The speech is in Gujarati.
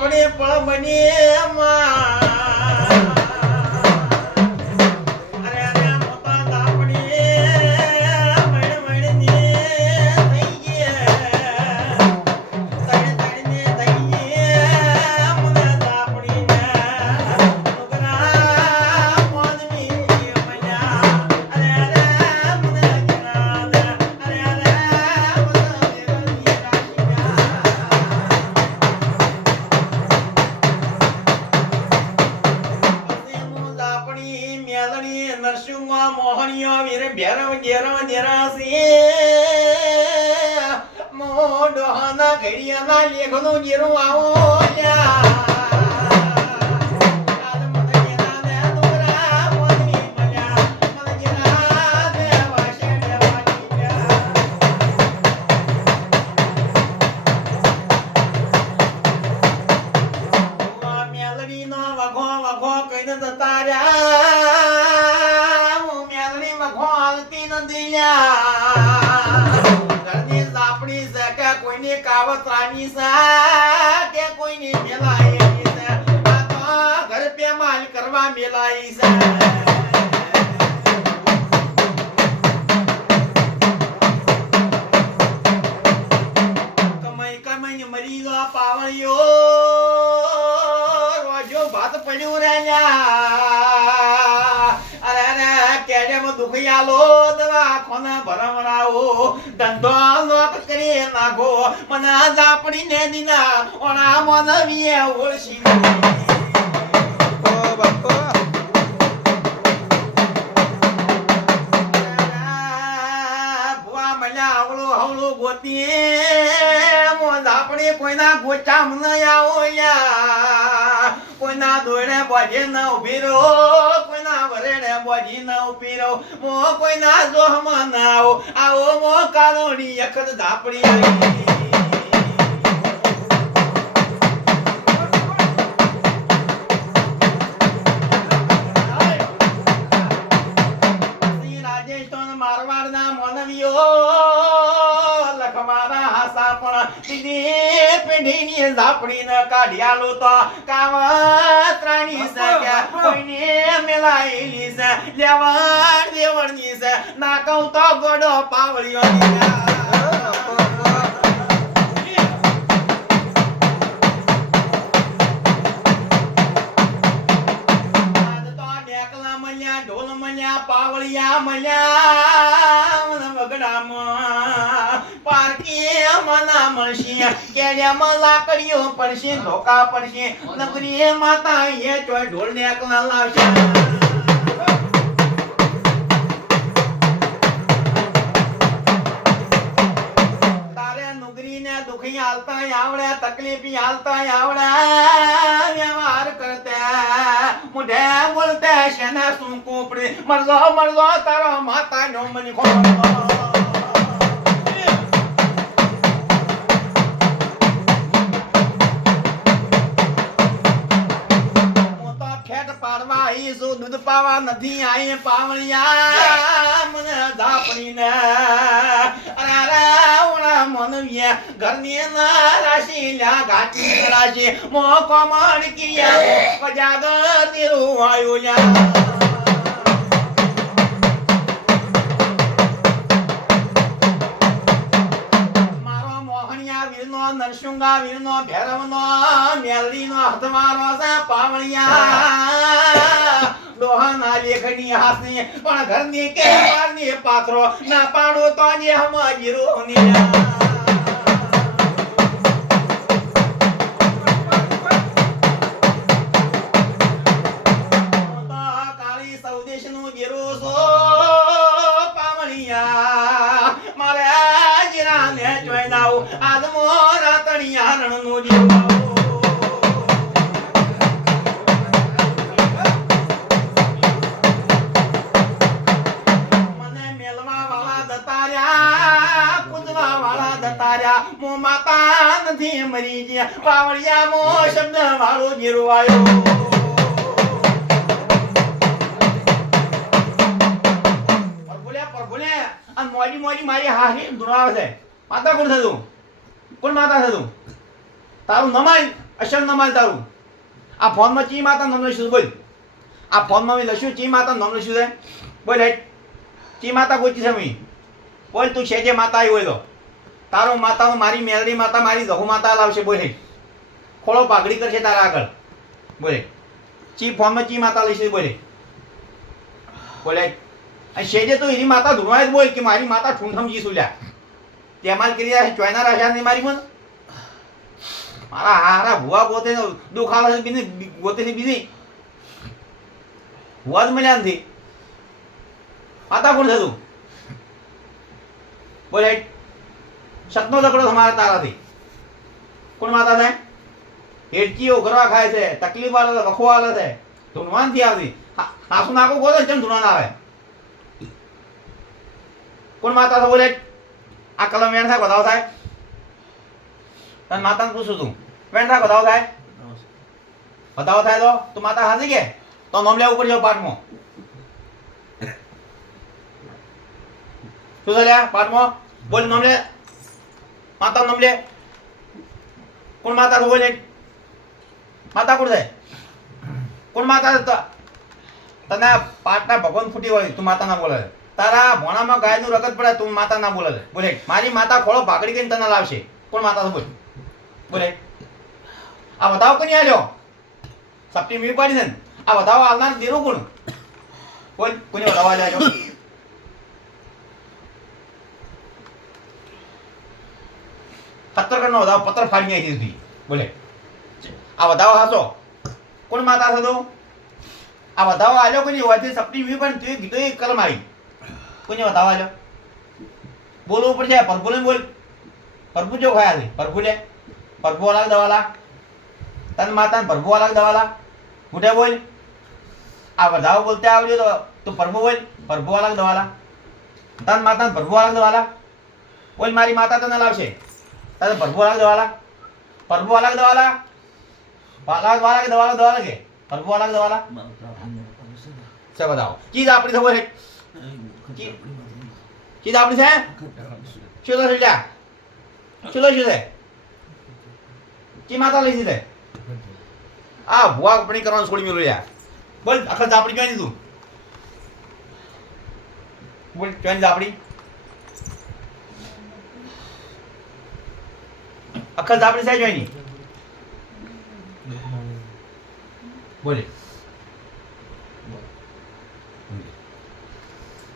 આપણે પણ બનીએ માં. મોહણીયો ગેરમ દેરાસી મોઢાના ઘડિયાના લેખનો જીરું આવો. આજ કાવતરાની છે કે કોઈની મેલાયેલી છે. આ તો ઘર પે માલ કરવા મેલાઈ ગયો પાવળિયો રોજો ભાત પડ્યું રે લ્યા. અરે અરે કેડેમાં દુખી આલો, દવાખાને ભરમરાવો ધંધો લોક કરી નાખો. મને જાપડીને દીના ઓણા મનવીએ ઓળશી ગોતી આપણે કોઈના ગોચામ ન આવો યા કોઈના દોડે બોજી ન ઊભી રહો કોઈના વરેડે બોજી ન ઊભી મો કોઈના જોહમાં ન આવો આવો મો કારોડી અખત ધાપડી પણ સીધી પેઢીની કાઢ્યા લો તો કાવતરાણી ત્રાણી કે કોઈને મેલાયેલી છે લેવડ દેવડની છે. ના કહું તો ગોડો પાવળિયોની પારકીમાં ના મળશે, કેડિયામાં લાકડીઓ પડશે, ધોકા પડશે, નગરી માતા એ ચોય ઢોલ એકલા લાવશે. દુખી હાલતા આવડે તકલીફી હાલતા આવડે. વ્યવહાર કરતા મુઢે બોલતા શેના શું કુપડી? મરજો મરજો તારો માતા નો મની ખો નથી આઈ પાવળિયા, મને ધાપડીને ને અરે ઓણા મનવીએ. ઘરની ના રાશી લ્યા ઘાટી રાશી મો કોમણ કિયા પજાગર તેરું આયો હથવારો છે પાવળિયા. ડોહાના લેખની હાસની પણ ઘરની કે બારની પાથરો? ના પાડો તો જે હમ જીરો કાળી સૌદેશનું જીરું છો પાવળિયા મારે આદમો રાતણિયા રણનું જીરું આવું. વાળા દતાર્યા મો માતા નથી મરી ગયા. પાવળિયા મો શબ્દ વાળો જીરો આવ્યો. મોડી મોજી મારી હાહી દુરાવે છે. માતા કોણ થતું? કોણ માતા થતું? તારું નમાય અશમ નમાય તારું. આ ફોનમાં ચી માતા નામ લઈશું બોલ. આ ફોનમાં મેં લખ્યું, ચી માતા નામ લઈશું છે. બોલ ચી માતા ગોતી છે મેં. બોલ, તું છે જે માતા આવી હોય તો. તારો માતાનું, મારી મેલડી માતા, મારી દહુ માતા લાવશે, બોલે. ખોળો પાઘડી કરશે તારા આગળ. બોલે. ચી ફોનમાં ચી માતા લઈશે, બોલે. બોલે. શેજે તો એની માતા ધૂણવાય જ બોલ કે મારી માતા ઠૂંઠમજી સુલ્યા. તેમાં કરી રહ્યા ચોયના રાખ્યા નહીં મારી મન મારા હારા ભુવા પોતે દુખાલા છે બીજી પોતે છે બીજી ભુવા જ મળ્યા નથી. માતા કોણ થતું બોલે. સતનો લકડો તમારા તારાથી. કોણ માતા છે હેડકીઓ કરવા ખાય છે, તકલીફ આવે છે, વખો આવે છે. ધૂનવાનથી આવતી. હા- હાસુ કહો કેમ ધૂનવાન આવે? કોણ માતા છે બોલે? આ કલમ વેણ થાય બતાવો થાય તને માતાને પૂછું તું વેણ થાય બતાવો થાય બતાવો થાય તો, તું માતા હાજી કે? તો નોમ લેવું પડશે પાઠમાં. શું થયા પાઠમાં? બોલ, નોમ લે. કોણ માતા છે બોલે માતા કોણ છે કોણ માતા છે તો- તને પાટના ભગવાન ફૂટી હોય, તું માતા ના બોલે છે. તારા ભોણામાં ગાયનું રગત પડે, તું માતા ના બોલે છે. બોલે, મારી માતા ખોળો ભાગડી કરીને તને લાવશે. કોણ માતા બોલ. બોલે. આ બતાવો કોની આલ્યો સપટી મી પાડી છે આ બતાવો આલનાર દેરો કોણ બોલ, કોને બતાવવા જાય પત્રકાર વધાવો પત્ર ફાડી નાખી દીધી બોલે. આ વધાવો હાસો. કોણ માતા થતો આ વધાવો આલ્યો કોની હોવાથી સપની મી પણ તે કીધું એ કલમ આવી. કોને વધાવો આલ્યો? બોલવું પડશે. પરભુ ને બોલ. પ્રભુ જો ખાયા છે. પરભુ લે પરભુ અલગ દવાલા. તન માતા પ્રભુ અલગ દવાલા. ગુટે બોલ. આ બધાઓ બોલતે આવજો તો, તું પ્રભુ બોલ. પ્રભુ અલગ દવાલા. તન માતા પ્રભુ અલગ દવાલા. બોલ, મારી માતા તને લાવશે. તને પરભુ અલગ દવાલા. પરભુ અલગ દવાલા? પાલા વાલા કે દવાલા દવા લાગે પરભુ અલગ દવાલા? છે બતાવો. ચીજ આપણી ખબર છે? ચીજ આપણી છે? ચલો તો ચલો ચલે તો છે કી માતા લઈ છે આ ભુવા આપણી કરવાનું છોડી મેલું યાર બોલ અખત આપણી ક્યાં દીધું બોલ ક્યાં દીધું આપણી તો આપણી સાહેબ ને. બોલે.